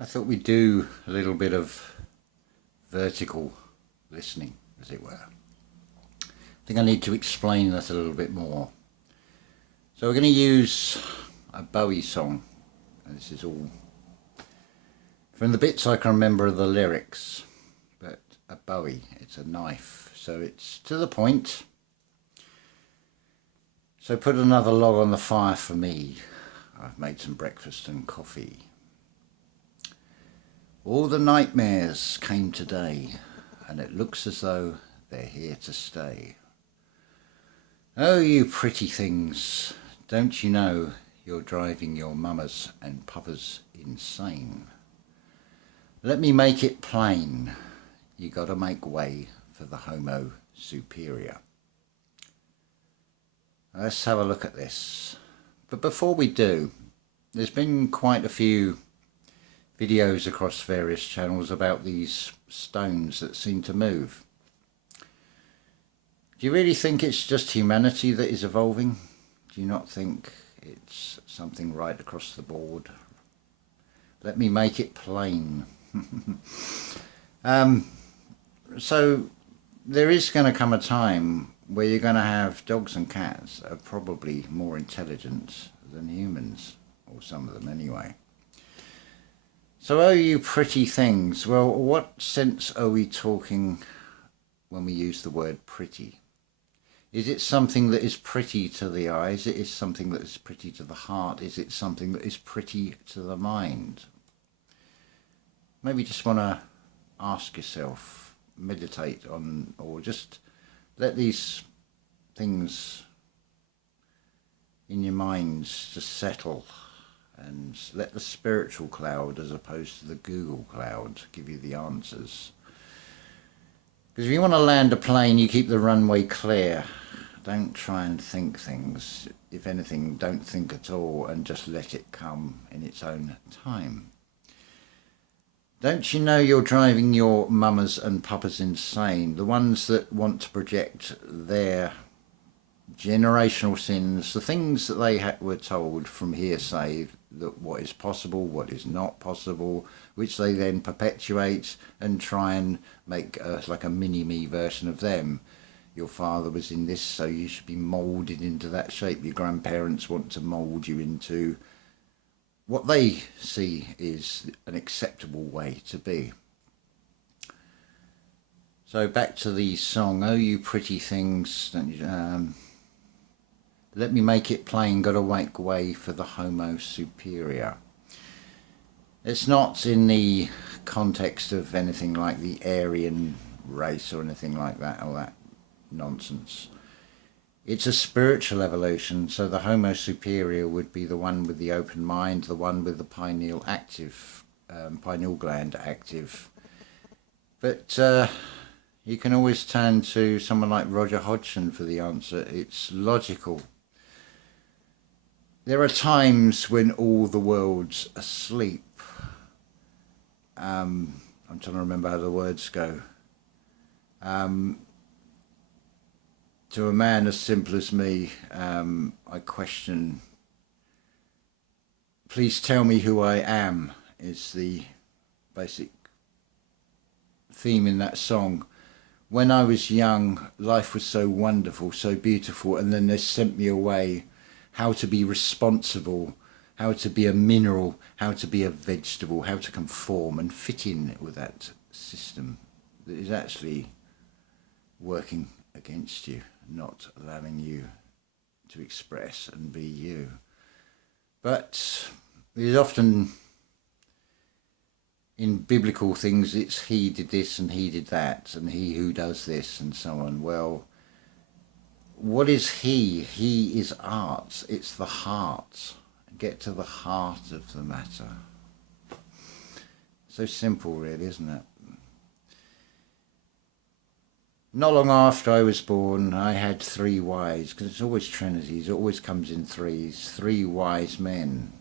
I thought we'd do a little bit of vertical listening, as it were. I think I need to explain that a little bit more. So we're going to use a Bowie song, and this is all from the bits I can remember of the lyrics, but a Bowie, it's a knife, so it's to the point. So put another log on the fire for me. I've made some breakfast and coffee. All the nightmares came today, and it looks as though they're here to stay. Oh, you pretty things, don't you know you're driving your mamas and papas insane? Let me make it plain, you gotta make way for the Homo Superior. Let's have a look at this. But before we do, there's been quite a few videos across various channels about these stones that seem to move. Do you really think it's just humanity that is evolving? Do you not think it's something right across the board? Let me make it plain. So there is going to come a time where you're going to have dogs and cats that are probably more intelligent than humans, or some of them anyway. So, oh, you pretty things. Well, what sense are we talking when we use the word pretty? Is it something that is pretty to the eyes? Is it something that is pretty to the heart? Is it something that is pretty to the mind? Maybe just want to ask yourself, meditate on, or just let these things in your minds just settle, and let the spiritual cloud, as opposed to the Google cloud, give you the answers. Because if you want to land a plane, you keep the runway clear. Don't try and think things. If anything, don't think at all, and just let it come in its own time. Don't you know you're driving your mamas and papas insane? The ones that want to project their generational sins, the things that they were told from hearsay, that what is possible, what is not possible, which they then perpetuate and try and make like a mini-me version of them. Your father was in this, so you should be moulded into that shape. Your grandparents want to mould you into what they see is an acceptable way to be. So back to the song, oh you pretty things, don't you, let me make it plain, gotta make way for the Homo Superior. It's not in the context of anything like the Aryan race or anything like that, or that nonsense. It's a spiritual evolution, so the Homo Superior would be the one with the open mind, the one with the pineal gland active. But you can always turn to someone like Roger Hodgson for the answer. It's logical. There are times when all the world's asleep. I'm trying to remember how the words go. To a man as simple as me, I question, please tell me who I am, is the basic theme in that song. When I was young, life was so wonderful, so beautiful, and then they sent me away. How to be responsible, how to be a mineral, how to be a vegetable, how to conform and fit in with that system that is actually working against you, not allowing you to express and be you. But it is often in biblical things, it's he did this and he did that, and he who does this and so on. Well, what is he? He is art. It's the heart. Get to the heart of the matter. So simple, really, isn't it? Not long after I was born, I had 3 wise, because it's always trinities, it always comes in threes, 3 wise men.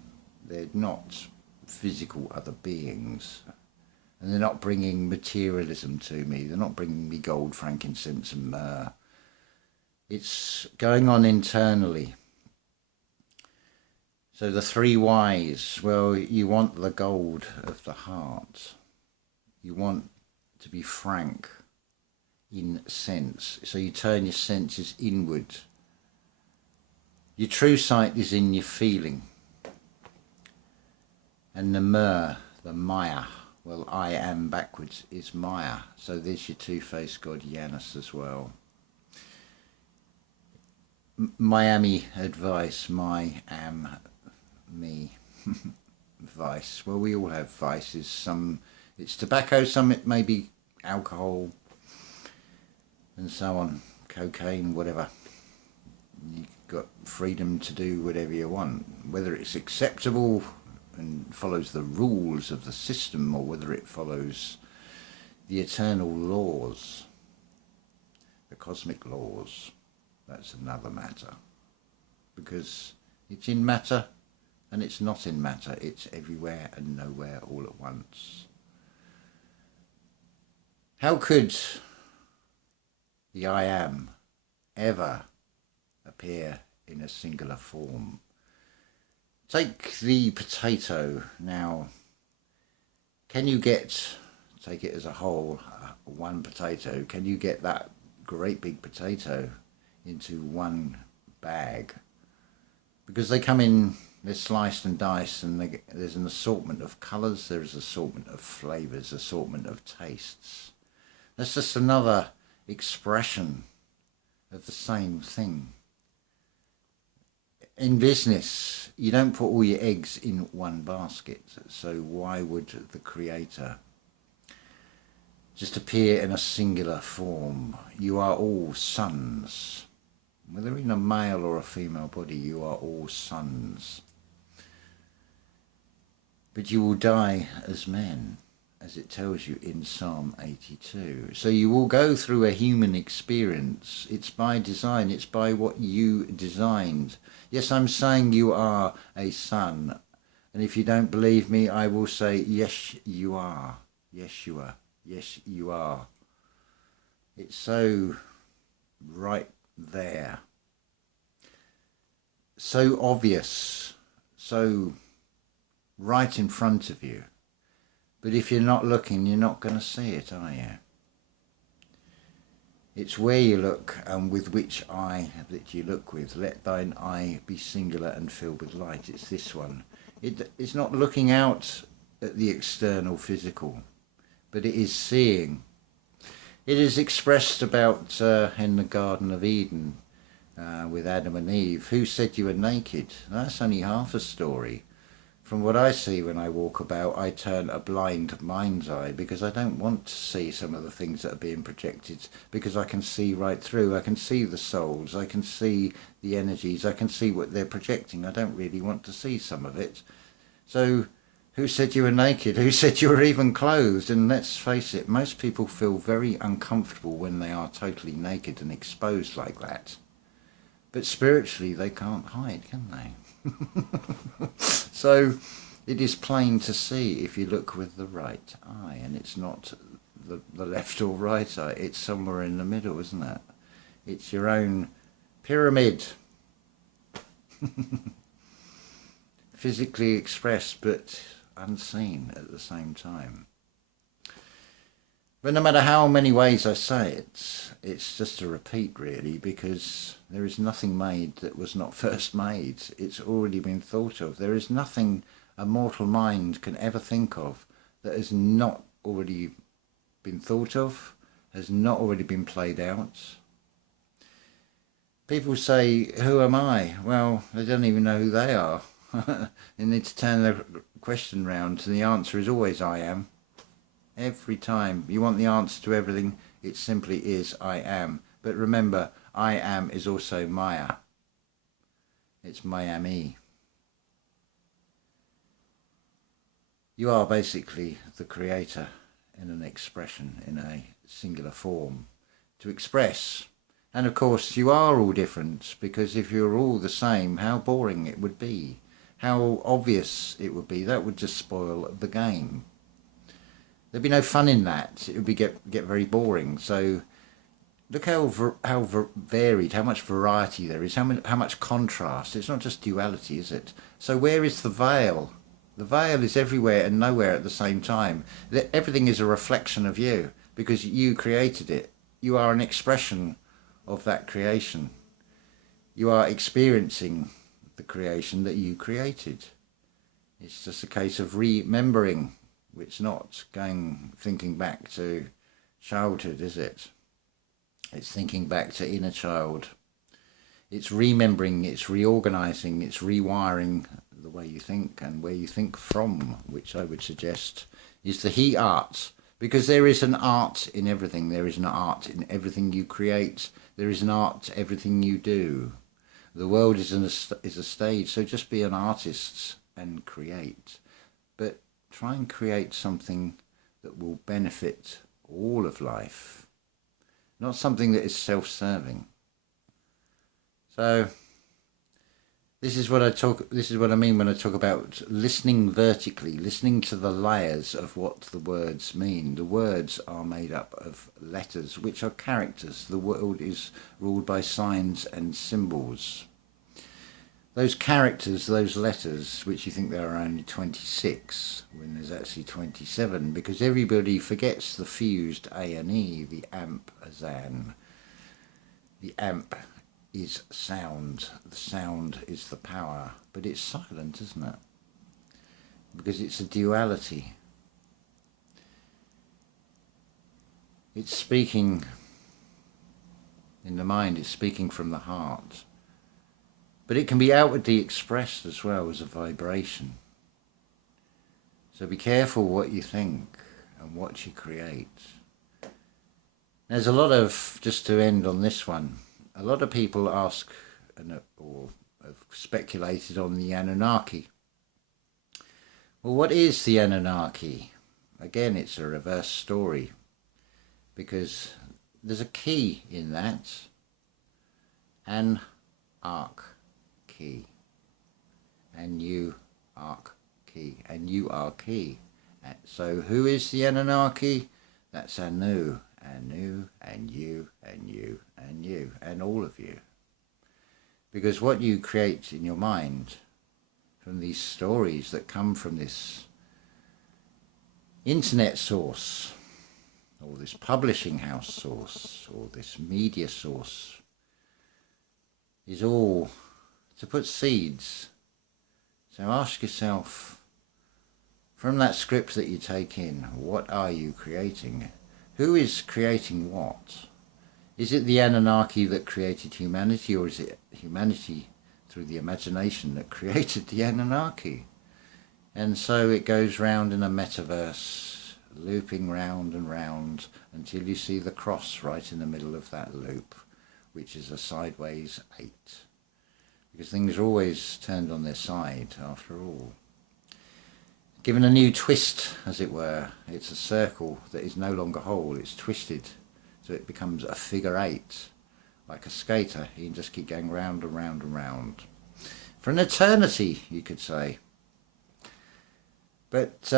They're not physical other beings, and they're not bringing materialism to me. They're not bringing me gold, frankincense and myrrh. It's going on internally. So the three whys, well, you want the gold of the heart. You want to be frank in sense. So you turn your senses inward. Your true sight is in your feeling. And the the Maya, well, I am backwards is Maya. So there's your two-faced god Janus as well. Miami advice, my am me vice. Well, we all have vices. Some it's tobacco, some it may be alcohol, and so on, cocaine, whatever. You've got freedom to do whatever you want, whether it's acceptable and follows the rules of the system, or whether it follows the eternal laws, the cosmic laws. That's another matter, because it's in matter and it's not in matter. It's everywhere and nowhere all at once. How could the I am ever appear in a singular form? Take the potato now. Can you take it as a whole, one potato, can you get that great big potato into one bag? Because they come in, they're sliced and diced, and there's an assortment of colours, there's an assortment of flavours, assortment of tastes. That's just another expression of the same thing. In business, you don't put all your eggs in one basket, so why would the Creator just appear in a singular form? You are all sons. Whether in a male or a female body, you are all sons. But you will die as men, as it tells you in Psalm 82. So you will go through a human experience. It's by design, it's by what you designed. Yes, I'm saying you are a son. And if you don't believe me, I will say, yes, you are. Yes, you are. Yes, you are. It's so right there. So obvious. So right in front of you. But if you're not looking, you're not going to see it, are you? It's where you look and with which eye that you look with. Let thine eye be singular and filled with light. It's this one. It's not looking out at the external physical, but it is seeing. It is expressed about in the Garden of Eden with Adam and Eve. Who said you were naked? That's only half a story. From what I see when I walk about, I turn a blind mind's eye because I don't want to see some of the things that are being projected, because I can see right through. I can see the souls, I can see the energies, I can see what they're projecting. I don't really want to see some of it. So who said you were naked? Who said you were even clothed? And let's face it, most people feel very uncomfortable when they are totally naked and exposed like that. But spiritually they can't hide, can they? So it is plain to see if you look with the right eye, and it's not the left or right eye, it's somewhere in the middle, isn't it? It's your own pyramid. Physically expressed but unseen at the same time. But no matter how many ways I say it, it's just a repeat really, because there is nothing made that was not first made. It's already been thought of. There is nothing a mortal mind can ever think of that has not already been thought of, has not already been played out. People say, who am I? Well, they don't even know who they are. They need to turn the question round, and the answer is always I am. Every time you want the answer to everything, it simply is I am. But remember, I am is also Maya. It's Miami. You are basically the Creator in an expression, in a singular form, to express. And of course you are all different, because if you're all the same, how boring it would be. How obvious it would be. That would just spoil the game. There'd be no fun in that. It would get very boring. So look how varied, how much variety there is, how much contrast. It's not just duality, is it? So where is the veil? The veil is everywhere and nowhere at the same time. Everything is a reflection of you because you created it. You are an expression of that creation. You are experiencing the creation that you created. It's just a case of remembering. It's not thinking back to childhood, is it? It's thinking back to inner child. It's remembering, it's reorganizing, it's rewiring the way you think and where you think from, which I would suggest is the he art. Because there is an art in everything. There is an art in everything you create. There is an art to everything you do. The world is a stage, so just be an artist and create. But try and create something that will benefit all of life, not something that is self-serving. So this is what I mean when I talk about listening vertically, listening to the layers of what the words mean. The words are made up of letters, which are characters. The world is ruled by signs and symbols. Those characters, those letters, which you think there are only 26, when there's actually 27, because everybody forgets the fused A and E, the amp, azan. The amp is sound, the sound is the power, but it's silent, isn't it? Because it's a duality. It's speaking in the mind, it's speaking from the heart. But it can be outwardly expressed as well as a vibration. So be careful what you think and what you create. There's a lot of, just to end on this one, a lot of people ask or have speculated on the Anunnaki. Well, what is the Anunnaki? Again, it's a reverse story because there's a key in that. An-ark. Key, and you are key, and you are key. So who is the Anunnaki? That's Anu, Anu, and you, and you, and you, and all of you. Because what you create in your mind from these stories that come from this internet source, or this publishing house source, or this media source, is all to put seeds. So ask yourself, from that script that you take in, what are you creating? Who is creating what? Is it the Anunnaki that created humanity, or is it humanity through the imagination that created the Anunnaki? And so it goes round in a metaverse, looping round and round until you see the cross right in the middle of that loop, which is a sideways 8. Because things are always turned on their side, after all. Given a new twist, as it were, it's a circle that is no longer whole, it's twisted, so it becomes a figure 8. Like a skater, you can just keep going round and round and round. For an eternity, you could say. But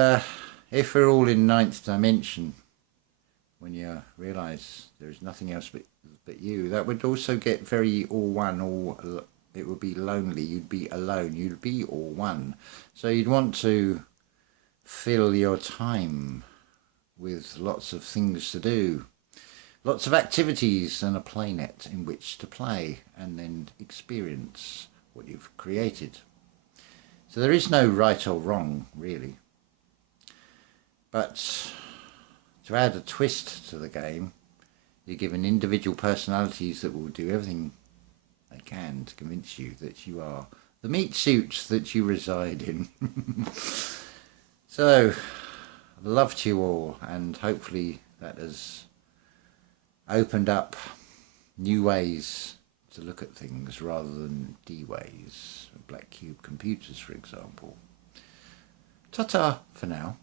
if we're all in 9th dimension, when you realise there is nothing else but you, that would also get very all one, it would be lonely, you'd be alone, you'd be all one. So you'd want to fill your time with lots of things to do, lots of activities and a playnet in which to play and then experience what you've created. So there is no right or wrong, really. But to add a twist to the game, you're given individual personalities that will do everything they can to convince you that you are the meat suit that you reside in. So, love to you all, and hopefully that has opened up new ways to look at things rather than D ways, black cube computers, for example. Ta-ta for now.